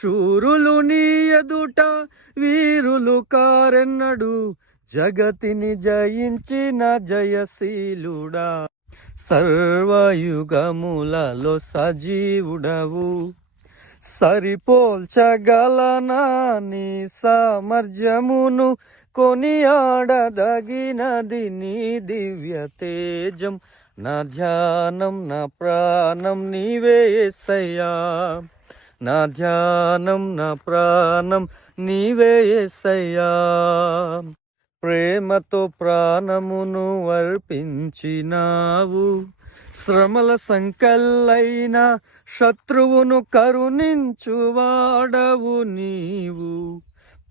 శూరులు నీ ఎదుట వీరులు కారెన్నడు, జగతిని జయించిన జయశీలుడా. సర్వయుగములలో సజీవుడవు, సరిపోల్చగలనా నీ సామర్థ్యమును, కొనియాడదగినది నీ దివ్య తేజం. నా ధ్యానం నా ప్రాణం నీవే యేసయ్యా, నా ధ్యానం నా ప్రాణం నీవే యేసయ్యా. ప్రేమతో ప్రాణమును అర్పించినావు, శ్రమల సంకల్లైన శత్రువును కరుణించువాడవు నీవు.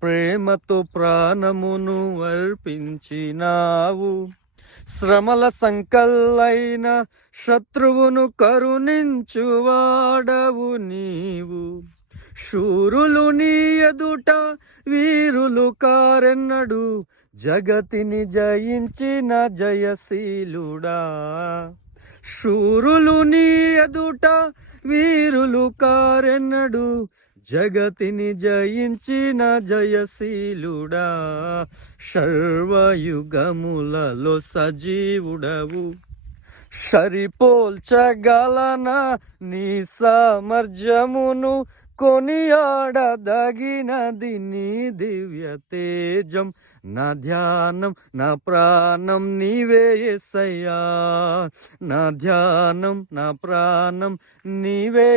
ప్రేమతో ప్రాణమును అర్పించినావు, శ్రమల సంకల్లైన శత్రువును కరుణించువాడవు నీవు. శూరులు నీ ఎదుట వీరులు కారెన్నడు, జగతిని జయించిన జయశీలుడా. శూరులు నీ ఎదుట వీరులు కారెన్నడు, జగతిని జయించిన జయశీలుడా. సర్వయుగములలో సజీవుడవు, సరిపోల్చగలనా నీ సామర్థ్యమును, కొనియాడదగినది నీ దివ్య తేజం. నా ధ్యానం నా ప్రాణం నీవే యేసయ్యా, నా ధ్యానం నా ప్రాణం నీవే.